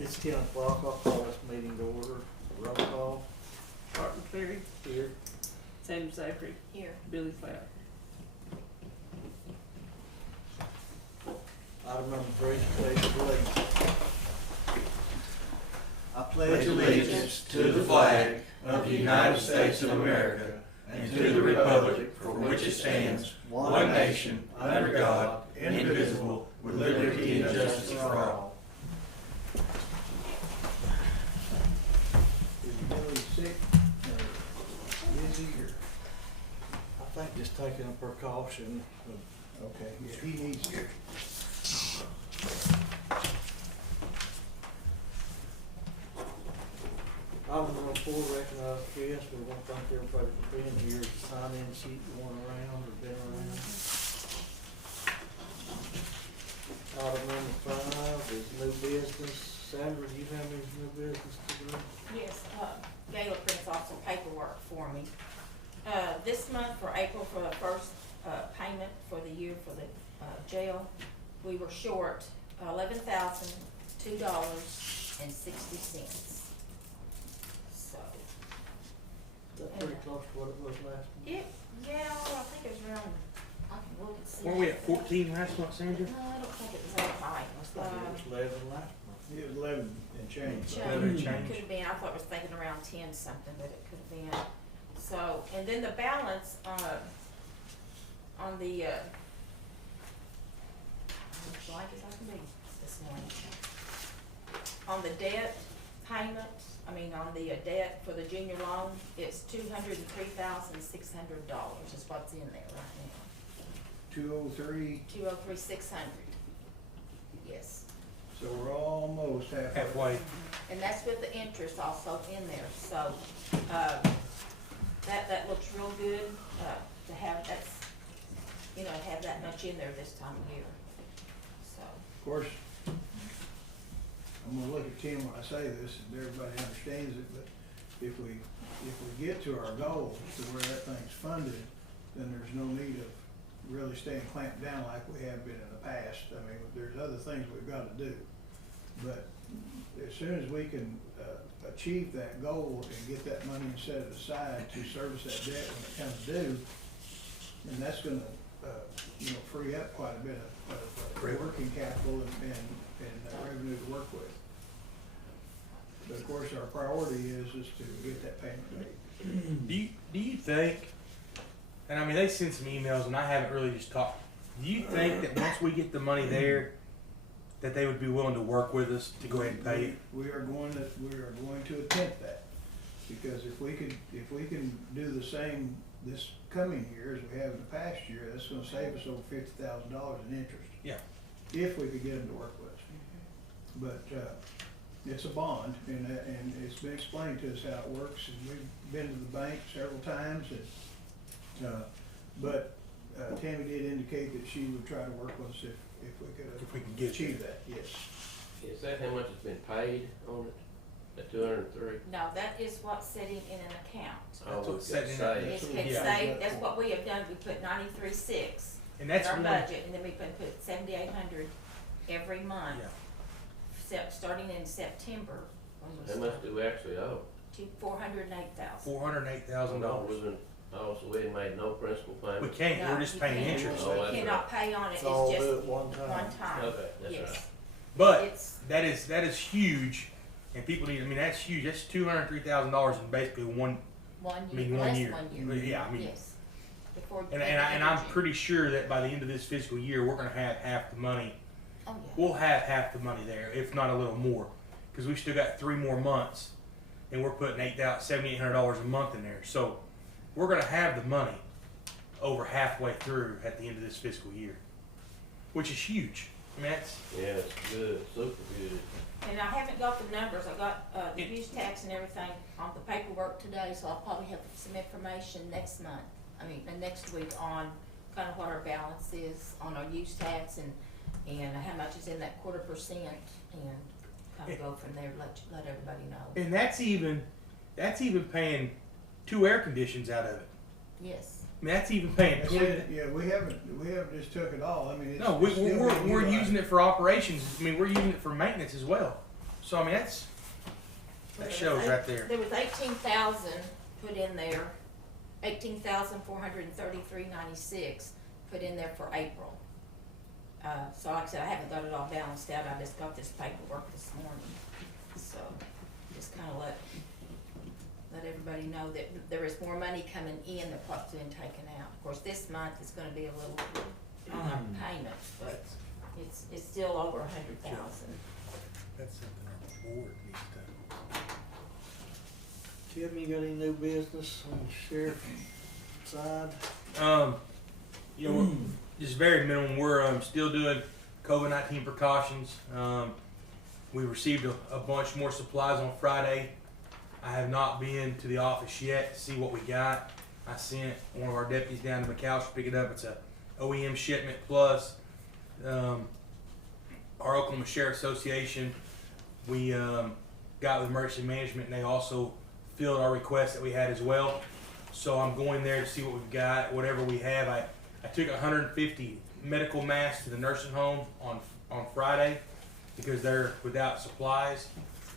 It's 10 o'clock. I'll call this meeting to order. Roll call. Barton Ferry, Here. Sam Zachary, Here. Billy Cloud. Item number 3, pledge of allegiance. I Pledge allegiance to the flag of the United States of America and to the republic for which it stands, one nation, under God, indivisible, with liberty and justice for all. Is Billy sick or busy or? I think just taking a precaution. Okay, yeah, he needs to. Item number 4, recognize guests. We want to thank everybody for being here. Sign-in sheet going around or been around. Item number 5 is new business. Sandra, do you have any new business to do? Yes, Gayla prints off some paperwork for me. This month for April, for the first payment for the year for the jail, we were short $11,002.60. So. That's pretty close to what it was last month. Yeah, I think it was around, I can look and see. Weren't we at 14 last month, Sandra? No, I don't think it was that high. I thought it was 11 last month. It was 11 and change. Change. Could have been, I thought it was thinking around 10 something, but it could have been. So, and then the balance, on the, as blank as I can be this morning. On the debt payment, on the debt for the junior loan, it's $203,600 is what's in there right now. 203, 203,600. Yes. so we're almost Halfway. And that's with the interest also in there, so, that looks real good, to have, have that much in there this time of year, so. Of course, I'm gonna look at Tim when I say this, and everybody understands it, but if we get to our goal to where that thing's funded, then there's no need of really staying clamped down like we have been in the past. There's other things we've gotta do. But as soon as we can, achieve that goal and get that money and set it aside to service that debt when it comes due, then that's gonna, free up quite a bit of working capital and revenue to work with. But of course, our priority is to get that payment made. Do you think, and they sent some emails and I haven't really just talked, do you think that once we get the money there, that they would be willing to work with us to go ahead and pay it? We are going to attempt that, because if we can do the same this coming year as we have in the past year, that's gonna save us over $50,000 in interest. Yeah. If we could get them to work with us. But, it's a bond, and it's been explained to us how it works, and we've been to the bank several times, and, but Tammy did indicate that she would try to work with us if we could get achieve that, yes. Is that how much has been paid on it, that 203? No, that is what's sitting in an account. That's Oh, what's we've got sitting in saved. It's Yeah. saved, that's what we have done, we put 93,600 And in that's our one, budget, and then we put 7,800 every month. yeah. Starting in September, when we How much do we actually owe? to 408,000. $408,000. Oh, so we ain't made no principal We payment? can't, No, we're just you paying can't. interest. Oh, You that's cannot pay on it, it's It's all just do it one time. one time. Okay, that's Yes. right. But It's, that is huge, and people need, that's huge, that's $203,000 in basically one, one I mean, year, one less year. than 1 year. Yeah, Yes. Before and the end of I'm June. pretty sure that by the end of this fiscal year, we're gonna have half the money. Oh, yeah. We'll have half the money there, if not a little more, because we've still got 3 more months, and we're putting $7,800 a month in there. So we're gonna have the money over halfway through at the end of this fiscal year, which is huge. That's Yeah, it's good, super good. And I haven't got the numbers, I got, the use tax and everything on the paperwork today, so I'll probably have some information next month, next week on kind of what our balance is on our use tax and how much is in that 0.25%, and kind of go from there, let everybody know. and that's even paying 2 air conditions out of it. Yes. That's even paying That's 20. it. Yeah, we haven't just took it all, it's. No, it's still being we're utilized. using it for operations. We're using it for maintenance as well. So I mean, that shows right there. There was 18,000 put in there, 18,433.96 put in there for April. So like I said, I haven't got it all balanced out, I just got this paperwork this morning. So, just kinda let everybody know that there is more money coming in than what's been taken out. Of course, this month is gonna be a little on our payments, but it's still over 100,000. That's something our board needs to. Tim, you got any new business on the sheriff side? You know, just very minimum. We're still doing COVID-19 precautions. We received a bunch more supplies on Friday. I have not been to the office yet to see what we got. I sent one of our deputies down to McAllister to pick it up. It's a OEM shipment plus our Oklahoma Sheriff Association. We got with emergency management, and they also filled our request that we had as well. So I'm going there to see what we've got, whatever we have. I took 150 medical masks to the nursing home on Friday because they're without supplies.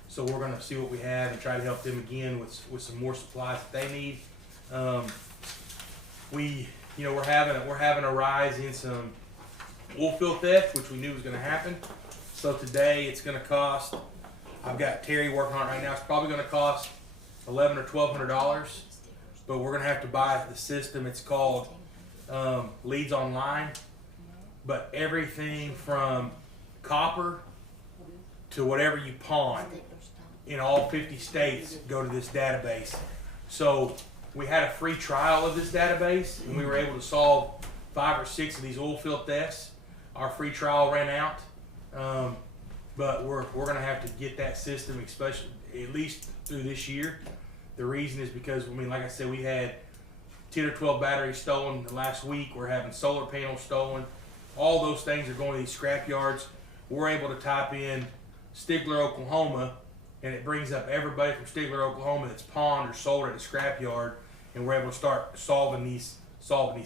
So we're going to see what we have and try to help them again with some more supplies that they need. We're having a rise in some oil field theft, which we knew was going to happen. So today it's going to cost. I've got Terry working on it right now. It's probably going to cost $1,100 or $1,200, but we're going to have to buy the system. It's called Leads Online, but everything from copper to whatever you pawn in all 50 states go to this database. So we had a free trial of this database, and we were able to solve 5 or 6 of these oil field thefts. Our free trial ran out, but we're going to have to get that system, especially at least through this year. The reason is because, I mean, like I said, we had 10 or 12 batteries stolen the last week. We're having solar panels stolen. All those things are going to these scrap yards. We're able to type in Stigler, Oklahoma, and it brings up everybody from Stigler, Oklahoma that's pawned or sold at a scrap yard, and we're able to start solving these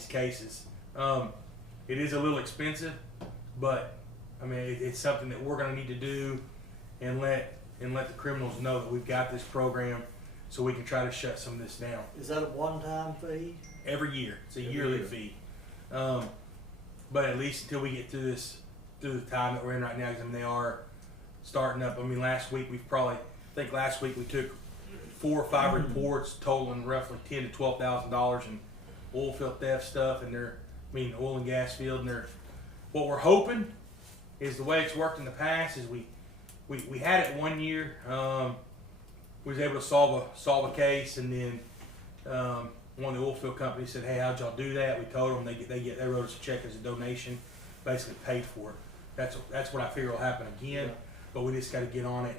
cases. It is a little expensive, but I mean it's something that we're going to need to do, and let the criminals know that we've got this program, so we can try to shut some of this down. Is that a one-time fee? Every year, it's a yearly fee. But at least until we get through the time that we're in right now, because I mean they are starting up. I mean last week we took 4 or 5 reports totaling roughly $10,000 to $12,000 in oil field theft stuff, and oil and gas field, and what we're hoping is the way it's worked in the past is we had it one year. We was able to solve a case, and then one of the oil field companies said, "Hey, how'd y'all do that?" We told them. They wrote us a check as a donation, basically paid for it. That's what I figure will happen again. But we just got to get on it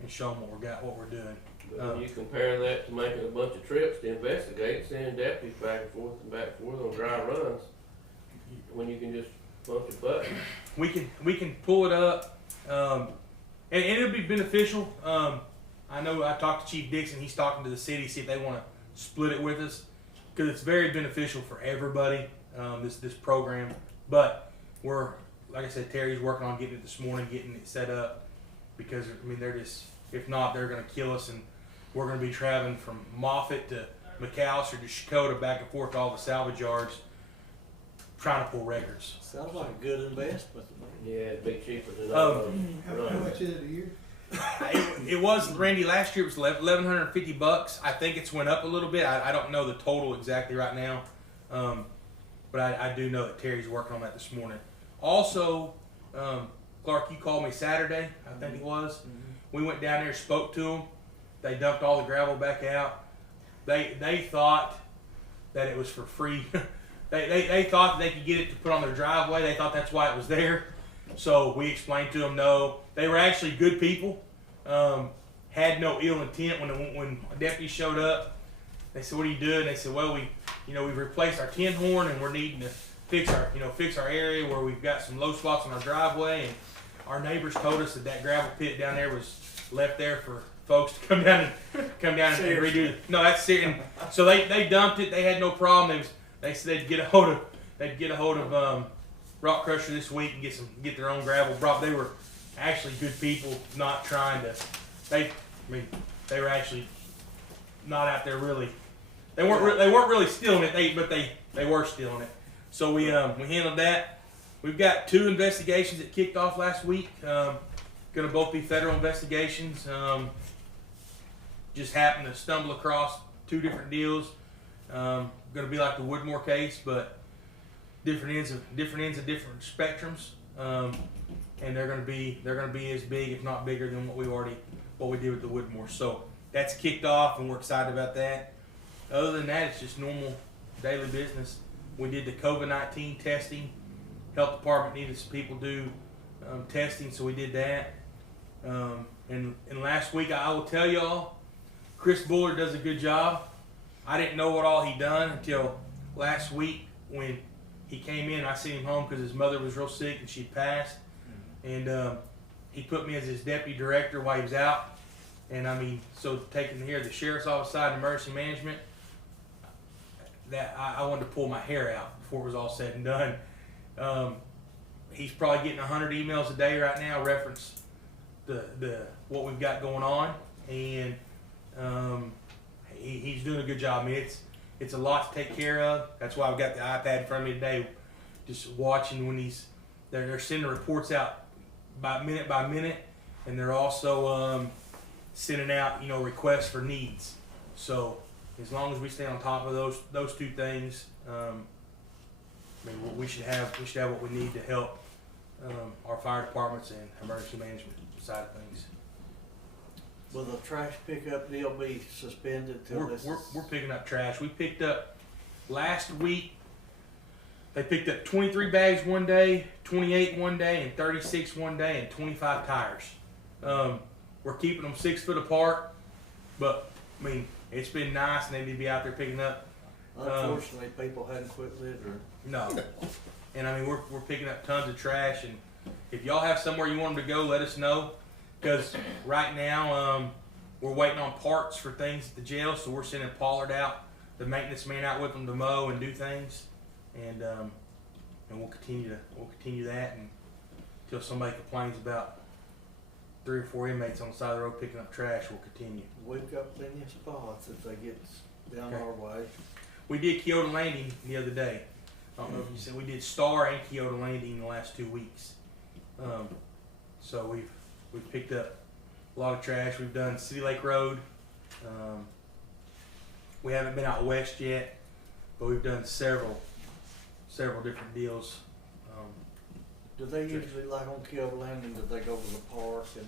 and show them what we're doing. But when you compare that to making a bunch of trips to investigate, sending deputies back and forth on dry runs, when you can just punch a button. We can pull it up, and it'll be beneficial. I know I talked to Chief Dixon. He's talking to the city, see if they want to split it with us, because it's very beneficial for everybody. This program, but like I said, Terry's working on getting it this morning, getting it set up, because I mean if not, they're going to kill us, and we're going to be traveling from Moffett to McAllister to Shakota, back and forth to all the salvage yards, trying to pull records. Sounds like a good investment to me. Yeah, it'd be cheaper than How much is it a year? It was, Randy, last year it was $1,150. I think it's went up a little bit. I don't know the total exactly right now, but I do know that Terry's working on that this morning. Also, Clark, you called me Saturday, I think it was. We went down there, spoke to them. They dumped all the gravel back out. They thought that it was for free. They thought that they could get it to put on their driveway. They thought that's why it was there. So we explained to them, no. They were actually good people. Had no ill intent. When deputies showed up, they said, "What are you doing?" They said, "Well, we've replaced our tin horn, and we're needing to fix our area where we've got some low spots on our driveway, and our neighbors told us that gravel pit down there was left there for folks to come down and redo." No, that's serious. So they dumped it. They had no problem. They said they'd get a hold of Rock Crusher this week and get their own gravel brought. They were actually good people, not trying to, they were actually not out there really, they weren't really stealing it, but they were stealing it. So we handled that. We've got 2 investigations that kicked off last week. Gonna both be federal investigations. Just happened to stumble across 2 different deals. Gonna be like the Woodmore case, but different ends of different spectrums. And they're gonna be as big, if not bigger, than what we did with the Woodmore. So that's kicked off, and we're excited about that. Other than that, it's just normal daily business. We did the COVID-19 testing. Health department needed some people to do testing, so we did that. And last week, I will tell y'all, Chris Buller does a good job. I didn't know what all he done until last week when he came in. I sent him home because his mother was real sick and she passed. And he put me as his deputy director while he was out. And I mean, so taking here the sheriff's office side and emergency management, that I wanted to pull my hair out before it was all said and done. He's probably getting 100 emails a day right now, reference the what we've got going on, and he's doing a good job. I mean, it's a lot to take care of. That's why I've got the iPad in front of me today, just watching when they're sending reports out by minute, and they're also sending out requests for needs. So as long as we stay on top of those 2 things, I mean, we should have what we need to help our fire departments and emergency management side of things. Will the trash pickup deal be suspended till this? We're picking up trash. We picked up last week. They picked up 23 bags one day, 28 one day, and 36 one day, and 25 tires. We're keeping them 6 foot apart, but I mean, it's been nice, and they need to be out there picking up. Unfortunately, people hadn't quit littering. No, and I mean, we're picking up tons of trash, and if y'all have somewhere you want them to go, let us know. Because right now, we're waiting on parts for things at the jail, so we're sending Pollard out, the maintenance man out with them to mow and do things, and we'll continue that until somebody complains about 3 or 4 inmates on the side of the road picking up trash. We'll continue. We've got plenty of spots if they get down our way. We did Kyoto Landing the other day. I don't know if you said we did Star and Kyoto Landing in the last 2 weeks. So we've picked up a lot of trash. We've done City Lake Road. We haven't been out west yet, but we've done several different deals. Do they usually, like on Kyoto Landing, do they go to the park and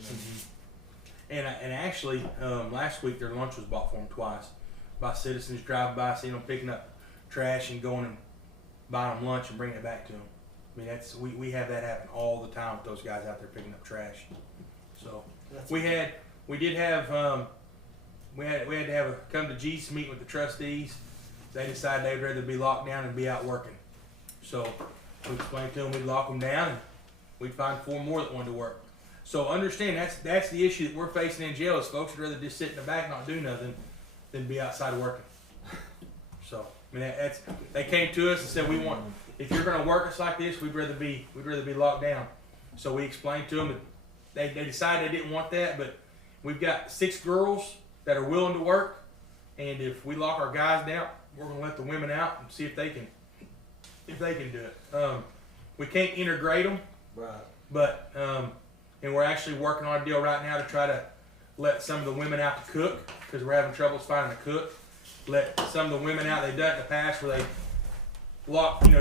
then? And actually, last week their lunch was bought for them twice by citizens driving by, seeing them picking up trash and going and buying them lunch and bringing it back to them. I mean, we have that happen all the time with those guys out there picking up trash. So we had to have a come to Jesus meeting with the trustees. They decided they'd rather be locked down and be out working. So we explained to them we'd lock them down and we'd find 4 more that wanted to work. So understand that's the issue that we're facing in jail is folks would rather just sit in the back and not do nothing than be outside working. So I mean they came to us and said if you're going to work us like this, we'd rather be locked down. So we explained to them that they decided they didn't want that, but we've got 6 girls that are willing to work, and if we lock our guys down, we're going to let the women out and see if they can do it. We can't integrate them, Right. but and we're actually working on a deal right now to try to let some of the women out to cook because we're having troubles finding a cook. Let some of the women out. They've done it in the past where they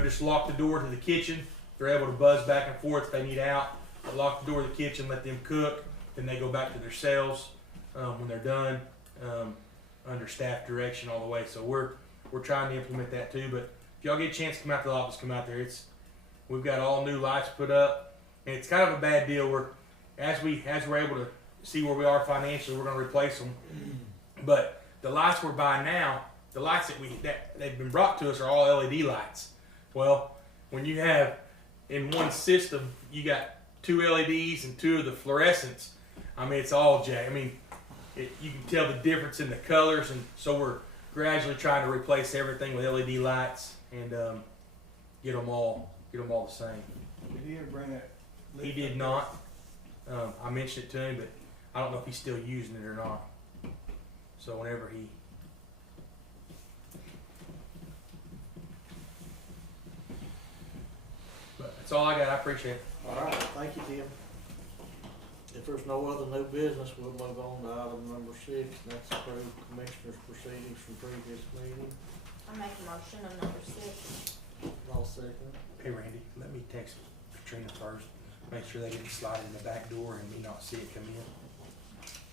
just lock the door to the kitchen. They're able to buzz back and forth if they need out. They lock the door to the kitchen, let them cook, then they go back to their cells when they're done under staff direction all the way. So we're trying to implement that too. But if y'all get a chance to come out to the office, come out there. We've got all new lights put up, and it's kind of a bad deal. As we're able to see where we are financially, we're going to replace them. But the lights we're buying now, the lights that they've been brought to us are all LED lights. Well, when you have in one system, you got 2 LEDs and 2 of the fluorescents. I mean, it's all jack. I mean, you can tell the difference in the colors, and so we're gradually trying to replace everything with LED lights and get them all the same. Did he ever bring that? He did not. I mentioned it to him, but I don't know if he's still using it or not. So whenever he, but that's all I got. I appreciate it. All right, thank you, Tim. If there's no other new business, we'll move on to item number 6, and that's approved commissioners' proceedings from previous meeting. I make a motion on number 6. I'll second. Hey Randy, let me text Katrina first. Make sure they didn't slide in the back door and me not see it come in.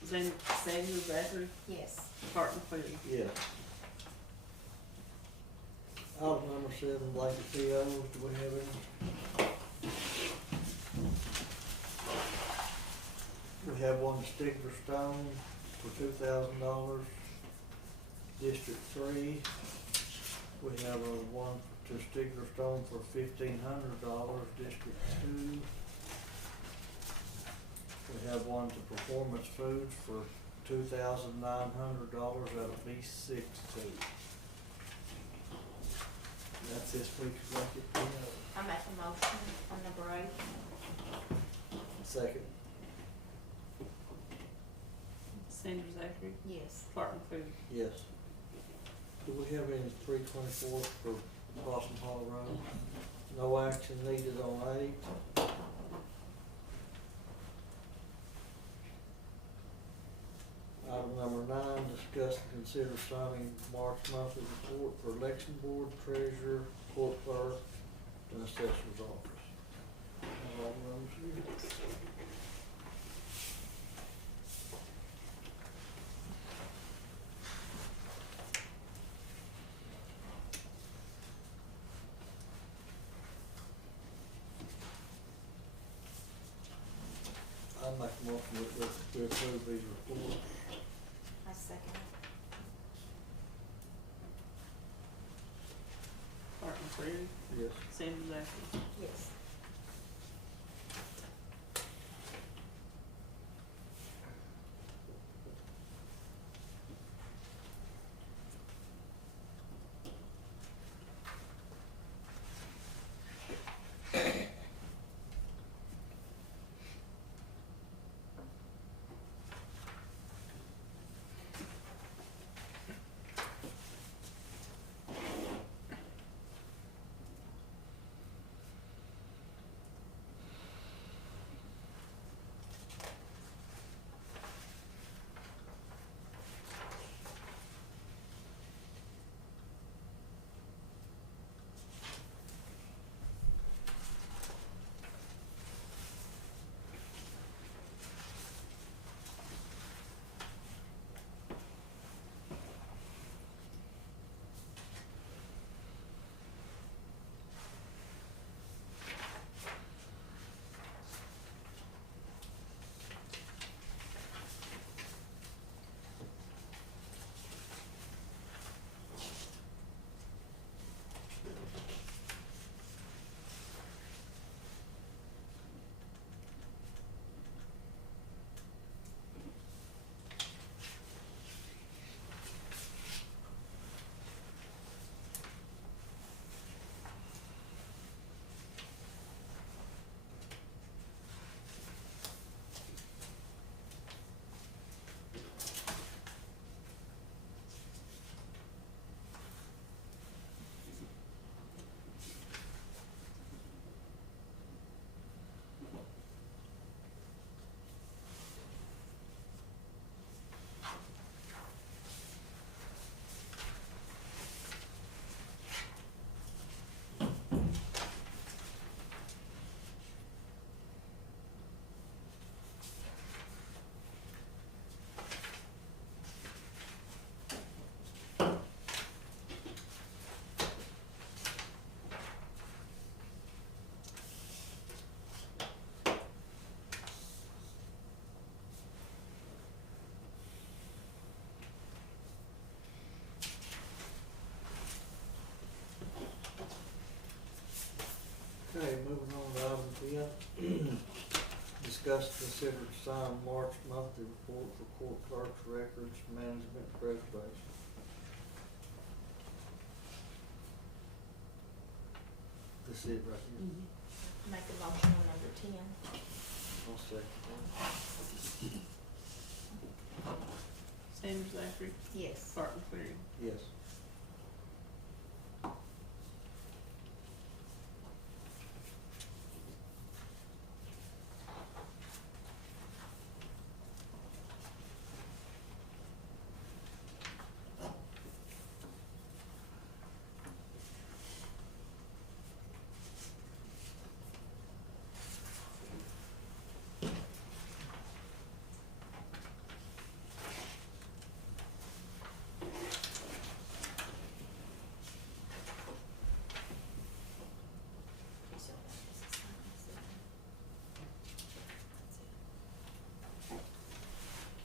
Sandra Zachary, Yes. Parton Food. Yeah. Item number 7, blanket POs, do we have any? We have one to Stigler Stone for $2,000, District 3. We have one to Stigler Stone for $1,500, District 2. We have one to Performance Foods for $2,900 out of B6 2. That's this week's blanket PO. I make a motion on number 8. Second. Sandra Zachary, Yes. Parton Food. Yes. Do we have any 324 for Boston Hall Road? No action needed on 8. Item number 9, discuss and consider signing March monthly report for election board, treasurer, court clerk, and assessor's office. Have all those here? I make a motion to approve these reports. I second it. Parton Food, Yes. Sandra Zachary. Yes. Okay, moving on to item 10. Discuss, consider to sign March monthly report for court clerk's records management preservation. This is it right here. Make a motion on number 10. I'll second Sanders Zachary, Yes. Barton Cleary. that. Yes.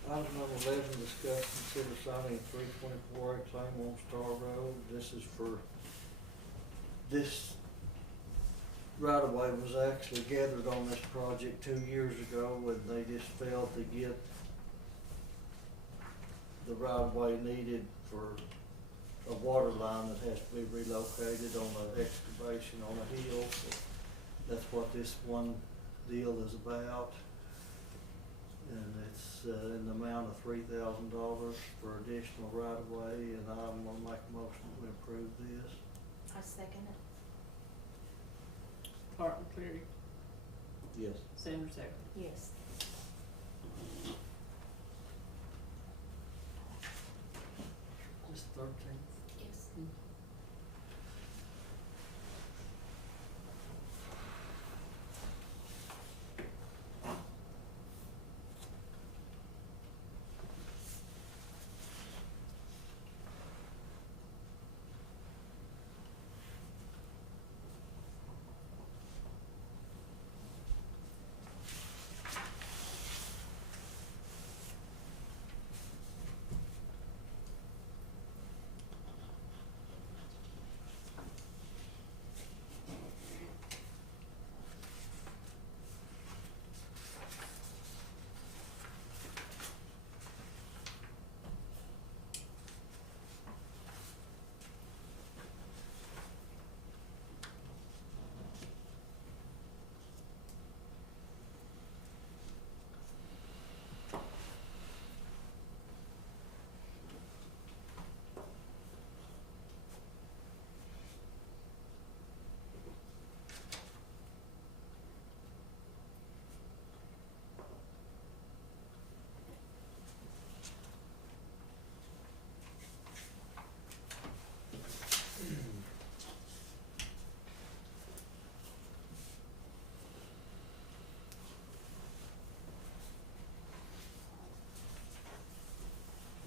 Item number 11, discuss, consider signing a 324A claim on Star Road. This is for, this right of way was actually gathered on this project 2 years ago, and they just failed to get the right of way needed for a water line that has to be relocated on an excavation on a hill. So that's what this one deal is about. And it's in the amount of $3,000 for additional right of way, and I'm gonna make a motion to approve this. I second it. Barton Cleary, Yes. Sanders Zachary. Yes. Just 13. Yes.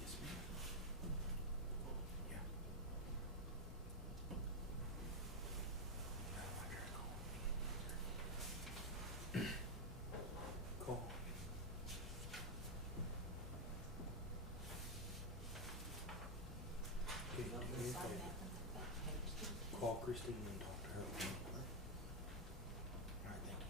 Yes, ma'am. Yeah. Call. Okay, call Christine and talk to her. All right, thank you.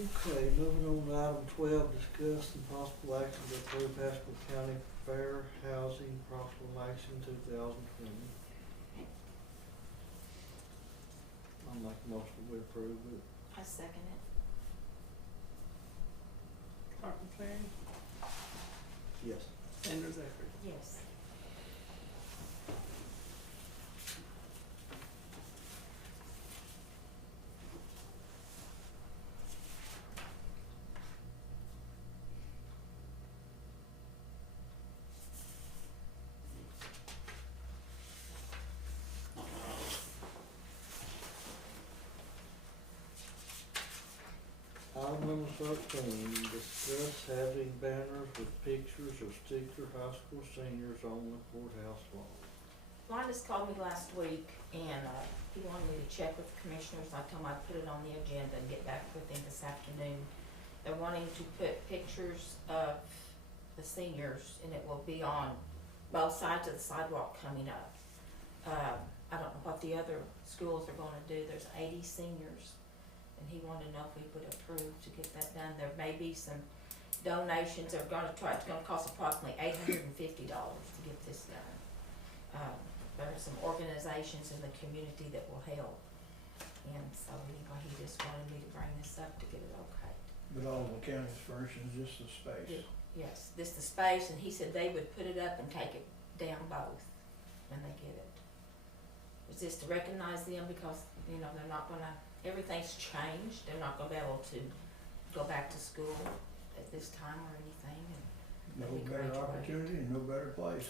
Okay, moving on to item 12, discuss and possible action to approve Haskell County Fair Housing Proclamation 2020. I'll make a motion to approve it. I second it. Barton Cleary, Yes. Sanders Zachary. Yes. Item number 13, discuss having banners with pictures of Stickler High School seniors on the courthouse lawn. Linus called me last week and, he wanted me to check with the commissioners. I told him I'd put it on the agenda and get back with him this afternoon. They're wanting to put pictures of the seniors, and it will be on both sides of the sidewalk coming up. I don't know what the other schools are gonna do, there's 80 seniors, and he wanted to know if we would approve to get that done. There may be some donations, it's gonna cost approximately $850 to get this done. There are some organizations in the community that will help, and so anyway, he just wanted me to bring this up to get it okay. But all the county's furnishing just the space. Yes, this the space, and he said they would put it up and take it down both when they get it. It's just to recognize them because, you know, they're not gonna, everything's changed, they're not gonna be able to go back to school at this time or anything, and No that'd be better great. opportunity and no better place.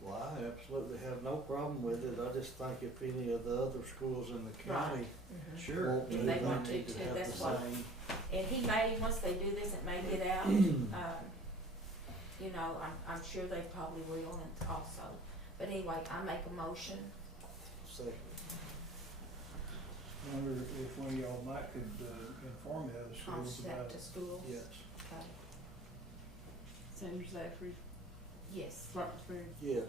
Well, I absolutely have no problem with it, I just think if any of the other schools in the county Mhm. Sure. want to, If they they want to need to too, have that's the what- same. And he may, once they do this, it may get out, you know, I'm sure they probably will and also, but anyway, I make a motion. Second. Wonder if one of y'all might could inform the other schools about Contact to it. schools. Yes. Okay. Sanders Zachary, Yes, Spartanburg. Yes.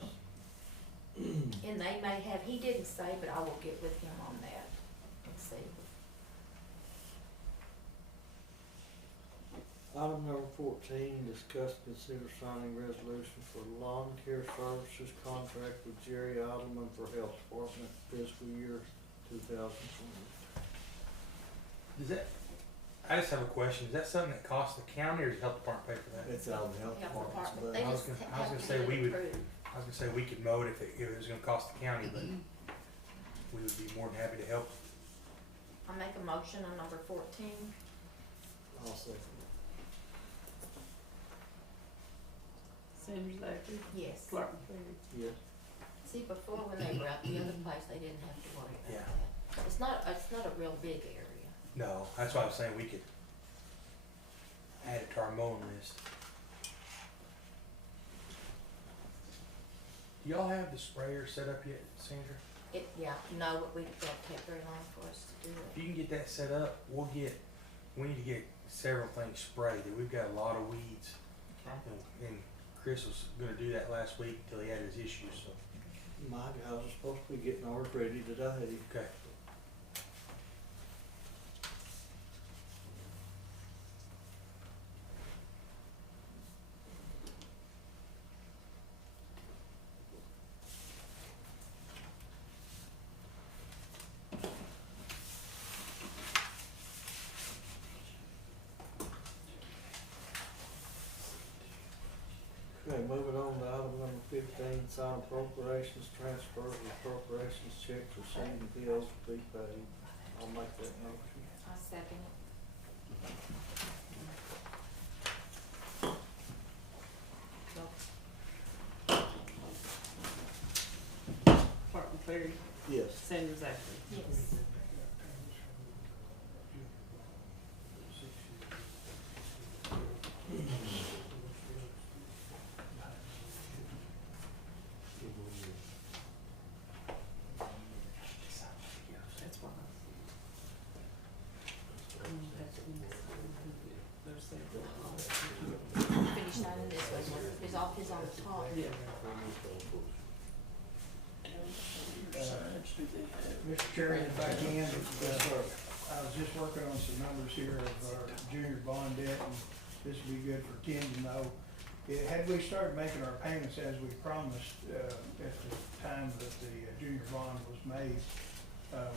and they may have, he didn't say, but I will get with him on that and see. Item number 14, discuss and consider signing resolution for lawn care services contract with Jerry Idleman for health department fiscal year 2020. Does that, I just have a question, is that something that costs the county or does the health department pay for that? It's out of the health Health department's department, budget. they I was just gonna- I was have gonna to say get we it would- approved. I was gonna say we could mow it if it was gonna cost the county, but we would be more than happy to help. I make a motion on number 14. I'll second Sanders Zachary, Yes. Spartanburg. it. Yes. See, before when they were out the other place, they didn't have to worry about Yeah. that. It's not a real big area. No, that's why I was saying we could add it to our mowing list. Do y'all have the sprayer set up yet, Sandra? No, but it'll take very long for us to do If it. you can get that set up, we need to get several things sprayed. We've got a lot of weeds. Okay. And Chris was gonna do that last week until he had his issues, so. My guys are supposed to be getting ours ready today. Okay. Okay, moving on to item number 15, sign appropriations, transfers, and appropriations checks, received and bills to be paid. I'll make that motion. I second it. Spartanburg, Yes. Sanders Zachary. Yes. That's one. There's several. Finish signing this one. His on the top. Yeah. Mr. Chairman, if I can, Yes, sir. I was just working on some numbers here of our junior bond debt, and this would be good for Ken to know. Had we started making our payments as we promised, at the time that the junior bond was made,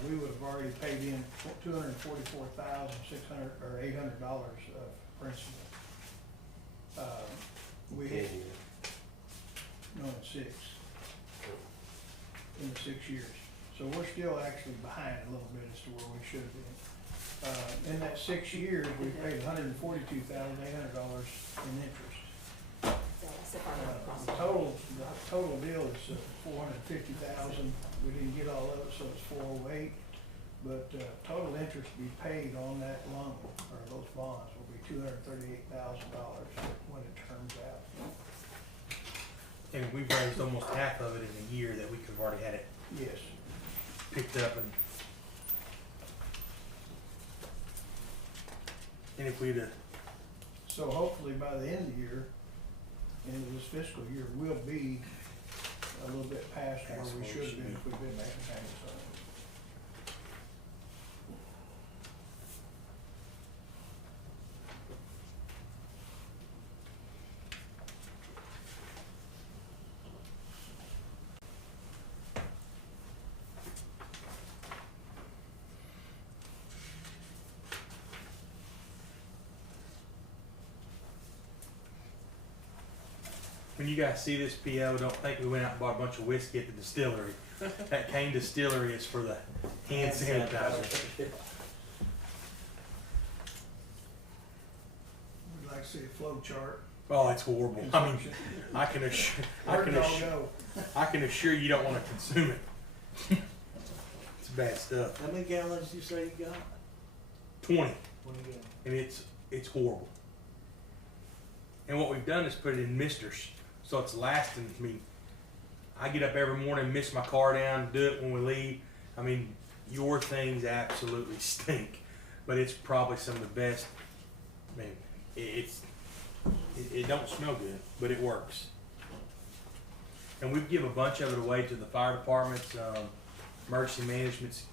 we would have already paid in $244,600 or $800 of principal. We had, no, it's 6. In the 6 years. So we're still actually behind a little bit as to where we should have been. In that 6 years, we paid $142,800 in interest. That's if I remember The correctly. total deal is $450,000. We didn't get all of it, so it's $408. But total interest to be paid on that loan, or those bonds, will be $238,000 when it turns out. And we've raised almost half of it in a year that we could have already had it Yes. picked up and if we'd have, So hopefully by the end of the year, end of this fiscal year, we'll be a little bit past where That's we what it should have should been be. if we'd been making payments on it. When you guys see this PO, don't think we went out and bought a bunch of whiskey at the distillery. That Kane Distillery is for the hand sanitizer. We'd like to see a flow chart. Oh, it's horrible. I mean, Consumption. I can assure you don't want to consume it. It's bad stuff. How many gallons you say you got? 20, 20 gallons. and it's horrible. And what we've done is put it in misters, so it's lasting. I mean, I get up every morning, mist my car down, do it when we leave. I mean, your things absolutely stink, but it's probably some of the best. I mean, it don't smell good, but it works. And we give a bunch of it away to the fire departments. Emergency management's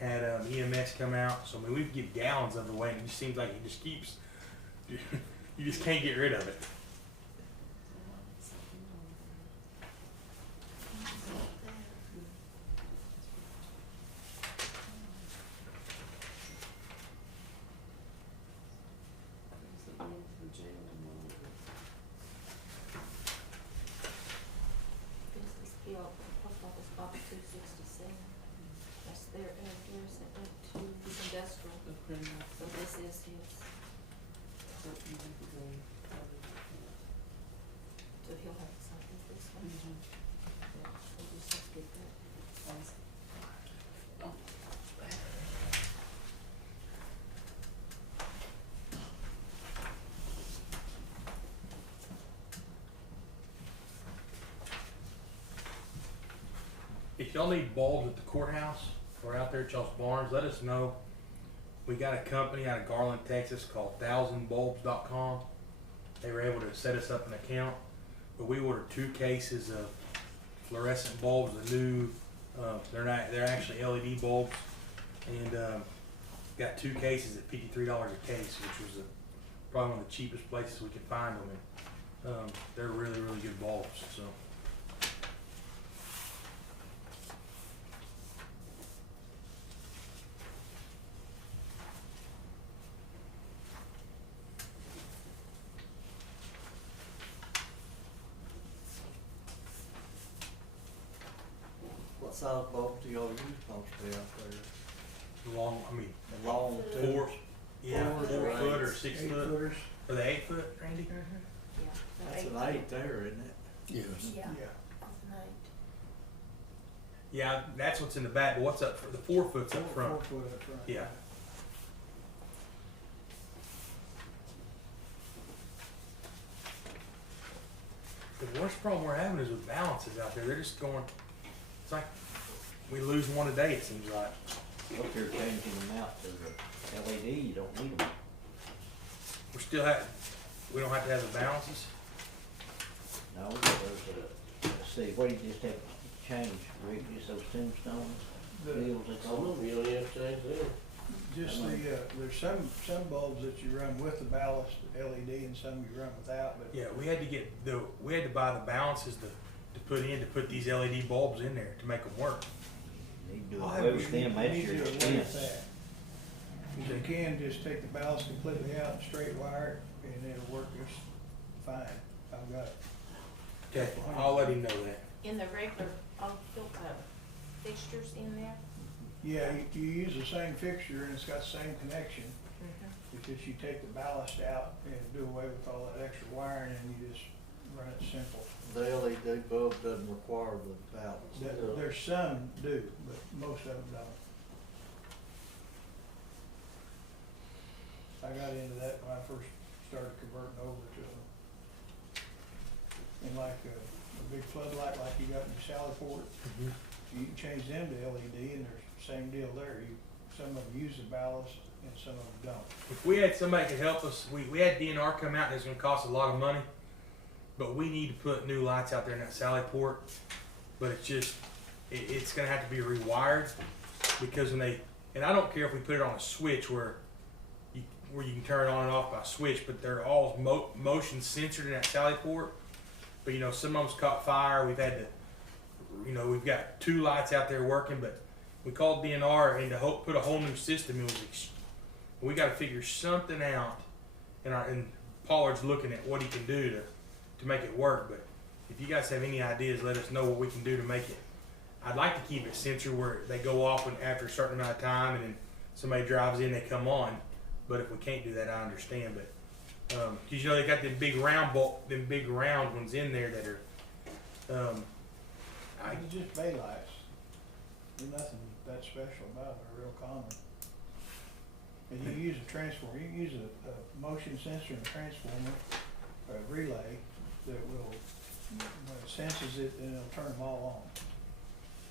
had EMS come out, so I mean, we give gallons of it away, and it just seems like it just keeps. You just can't get rid of it. This is bill, post office box 267. That's their address, that went to the industrial, so this is his, so he'll have something this one. Yeah, we'll just have to get that. If y'all need bulbs at the courthouse or out there at y'all's barns, let us know. We got a company out of Garland, Texas called 1000bulbs.com. They were able to set us up an account, but we ordered 2 cases of fluorescent bulbs, the new, they're actually LED bulbs, and got 2 cases at $53 a case, which was probably one of the cheapest places we could find them. And they're really, really good bulbs. So. What size bulbs do y'all use mostly out there? Long, I mean, The long 4, tubes? yeah, 4 4 foot. foot or 6 8 foot, footers. or the 8 foot, Randy? Yeah. That's an 8 there, isn't it? Yes. Yeah, Yeah. that's an 8. Yeah, that's what's in the back, but what's up for the 4 foot's up front? 4 foot up front. Yeah. The worst problem we're having is with balances out there. They're just going, it's like we lose one a day, it seems like. If you're changing them out to the LED, you don't need them. We're still we don't have to have the balances. No, there's let's see, what do you just have to change, Rick, just those tombstones, The- deals, they Some call of them you don't even have to change them. Just there's some bulbs that you run with the ballast LED and some you run without, but Yeah, we had to buy the balances to put these LED bulbs in there to make them work. Need to do I'll away have with you them, that's need to your do away with expense. that. 'Cause you can just take the ballast completely out and straight wire it, and it'll work just fine. I've got it. Okay, I'll let him know that. In the regular, fixtures in there? Yeah, you use the same fixture and it's got the same connection. It's just you take the ballast out and do away with all that extra wiring and you just run it simple. The LED bulb doesn't require the balance. There's some do, but most of them don't. I got into that when I first started converting over to them. And like a big floodlight like you got in your Sallyport, you can change them to LED and there's the same deal there. Some of them use the ballast and some of them don't. If we had somebody that could help us, we had DNR come out and it's gonna cost a lot of money, but we need to put new lights out there in that Sallyport. but it's just, it's gonna have to be rewired, because when they, and I don't care if we put it on a switch where you can turn it on and off by switch, but they're all motion censored in that Sally port. But you know, some of them's caught fire. We've had to, you know, we've got 2 lights out there working, but we called DNR and to put a whole new system. It was, we got to figure something out, and Pollard's looking at what he can do to make it work. But if you guys have any ideas, let us know what we can do to make it. I'd like to keep it censored where they go off after a certain amount of time, and then somebody drives in, they come on. But if we can't do that, I understand. But because you know they got them big round ones in there that are. It's just bay lights. There's nothing that special about it, or real common. And you use a transformer, you can use a motion sensor and a transformer, or a relay that will, when it senses it, then it'll turn them all on.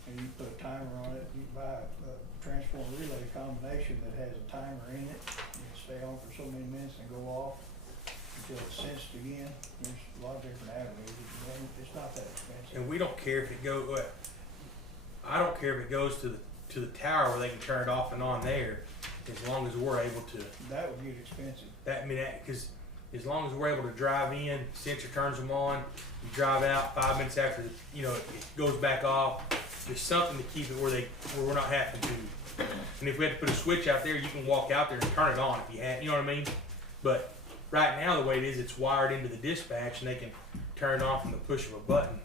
And you put a timer on it, you buy a transformer relay combination that has a timer in it, and it'll stay on for so many minutes and go off until it's sensed again. There's a lot of different avenues, and it's not that expensive. And we don't care if it goes. I don't care if it goes to the tower where they can turn it off and on there, as long as we're able to. That would get expensive. Because as long as we're able to drive in, sensor turns them on, you drive out 5 minutes after it goes back off. There's something to keep it where we're not having to. And if we had to put a switch out there, you can walk out there and turn it on if you had, you know what I mean? But right now, the way it is, it's wired into the dispatch, and they can turn it on from the push of a button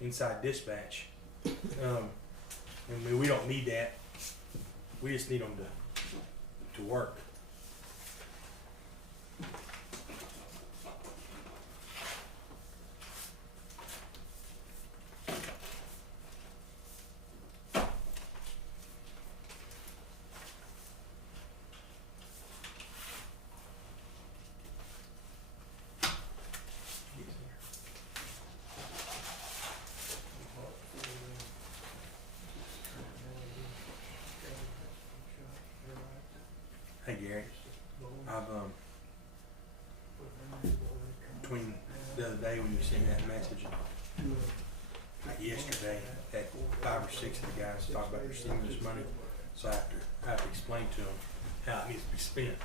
inside dispatch. I mean, we don't need that. We just need them to work. Hey Gary, I've between the other day when you sent me that message and like yesterday, had 5 or 6 of the guys talk about their stimulus money, so I have to explain to them how it needs to be spent.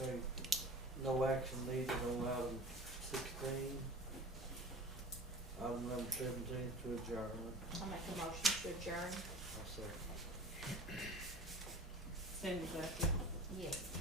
Okay, no action needed on item 16. Item number 17 to adjourn. I'll make a motion to adjourn. I'll second. Cindy Bucky, Yes.